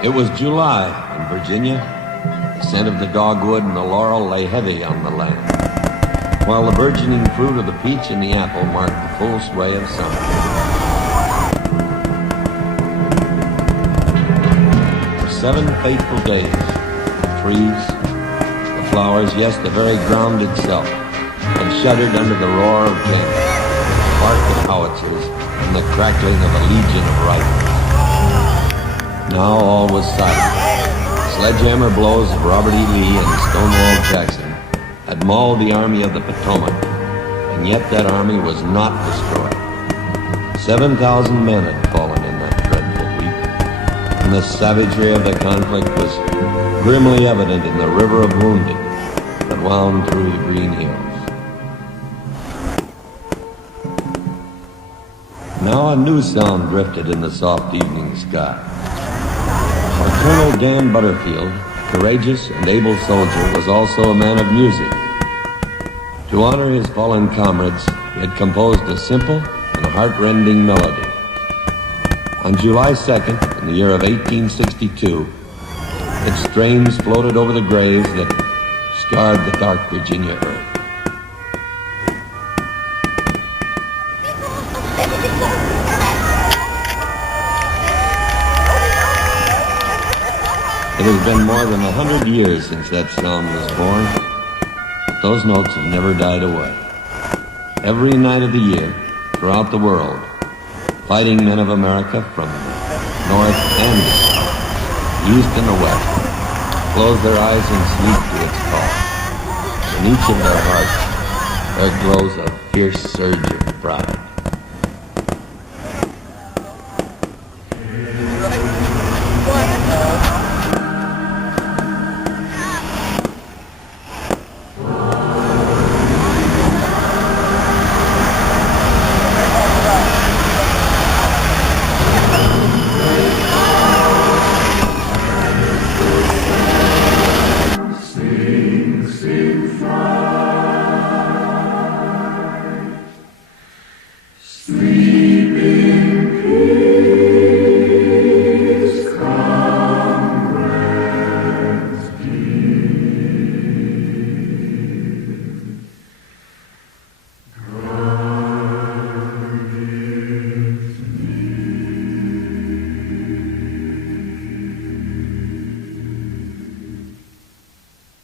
It was July in Virginia. The scent of the dogwood and the laurel lay heavy on the land, while the burgeoning fruit of the peach and the apple marked the full sway of summer. For 7 faithful days, the trees, the flowers, yes, the very ground itself, had shuddered under the roar of cannon, the bark of howitzers, and the crackling of a legion of rifles. Now all was silent. Sledgehammer blows of Robert E. Lee and Stonewall Jackson had mauled the Army of the Potomac, and yet that army was not destroyed. 7,000 men had fallen in that dreadful week, and the savagery of the conflict was grimly evident in the river of wounded that wound through the green hills. Now a new sound drifted in the soft evening sky. Our Colonel Dan Butterfield, courageous and able soldier, was also a man of music. To honor his fallen comrades, he had composed a simple and heart-rending melody. On July 2nd, in the year of 1862, its strains floated over the graves that scarred the dark Virginia earth. It has been more than 100 years since that sound was born, but those notes have never died away. Every night of the year, throughout the world, fighting men of America from the north and the south, east and the west, close their eyes and sleep to its call. In each of their hearts, there glows a fierce surge of pride.